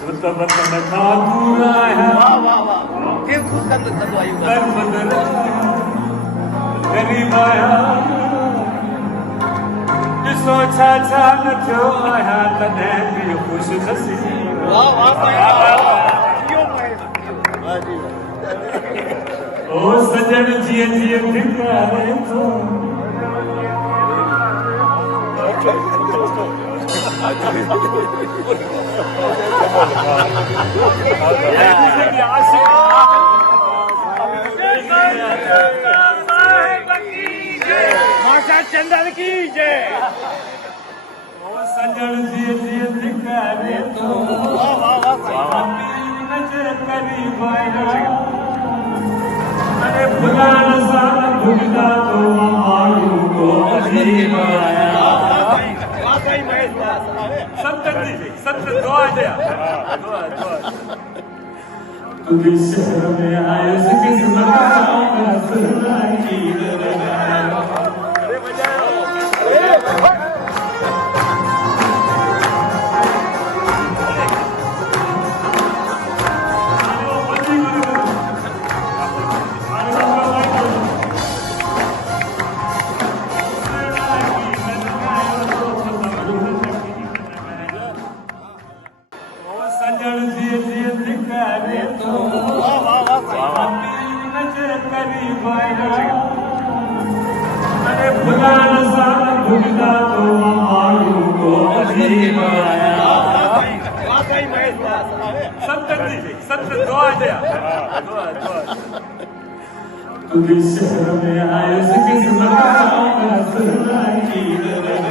सुत वतन खां दूर आहियां वाह वाह वाह केव खुश कंदो आहियूं कर बदल गरीब आहियां ॾिसो छा छा न थियो आहियां तॾहिं बि ख़ुशि नसीब वाह वाह ओ सजण जीअं जीअं धिकारे थो माता चंदन की जय ओ सजण जीअं जीअं धिकारे थो नज़र करीब आहियां अरे भुलाण सां भुलंदा तो माण्हू को अजीब आहियां संतनि जी संत दुआ ॾिया तुझे शहर में आयुसि किस्मत की सजण जीअं जीअं धिकारे थो नज़र करीब आहियां अरे भुलाण सां भुलंदा तो माण्हू को अजीब आहियां संतनि जी संत दुआ ॾिया तुझे शहर में आयुसि किस्मत की